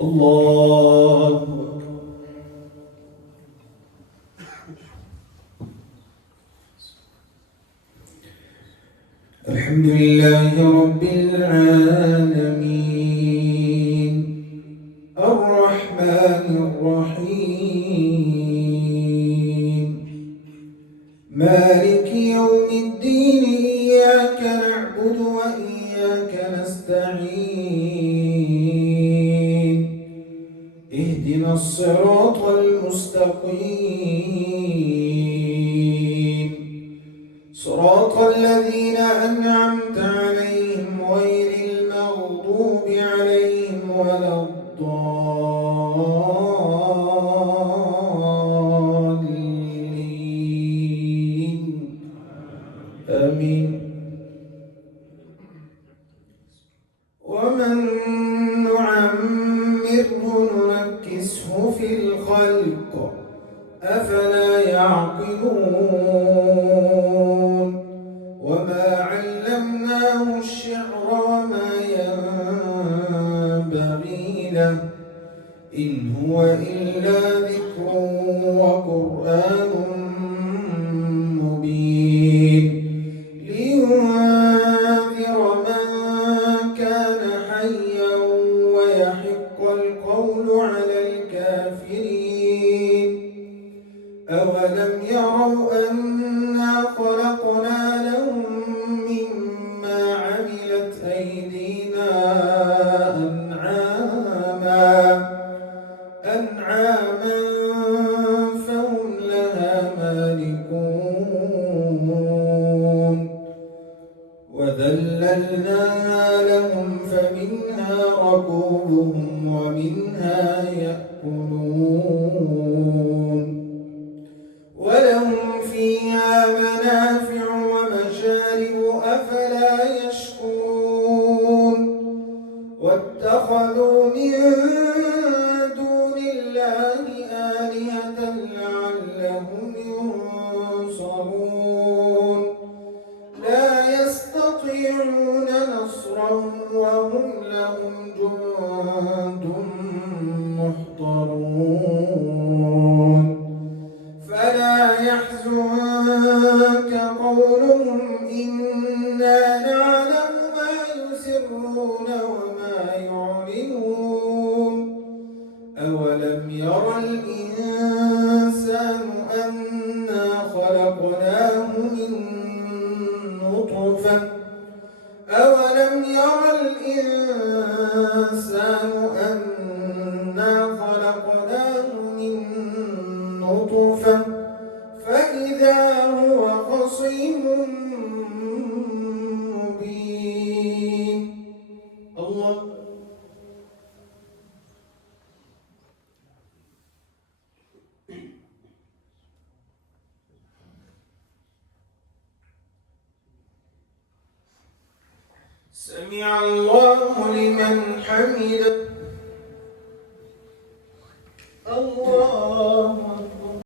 الله أكبر. الحمد لله رب العالمين الرحمن الرحيم مالك يوم الدين إياك نعبد وإياك نستعين اهدنا الصراط المستقيم صراط الذين أنعمت عليهم غير المغضوب عليهم ولا الضالين آمين. ومن نعمره ننكسه في الخلق أفلا يعقلون وما علمناه الشعر وما ينبغي له إن هو إلا ذكر وقرآن مبين لينذر من كان حيا ويحق القول على الكافرين أولم يروا أنا خلقنا لهم مما عملت أيدينا أنعاما فهم لها مالكون وذللناها لهم فمنها ركوبهم ومنها يأكلون ولهم فيها منافع ومشارب أفلا يشكرون واتخذوا من دون الله آلهة لعلهم ينصرون لا يستطيعون نصرهم وهم لهم جند محضرون فلا يحزنك قولهم إنا نعلم ما يسرون وما يعلنون أولم ير الإنسان أنا خلقناه من نطفة فإذا هو خصيم مبين. الله سمع الله لمن حمده. الله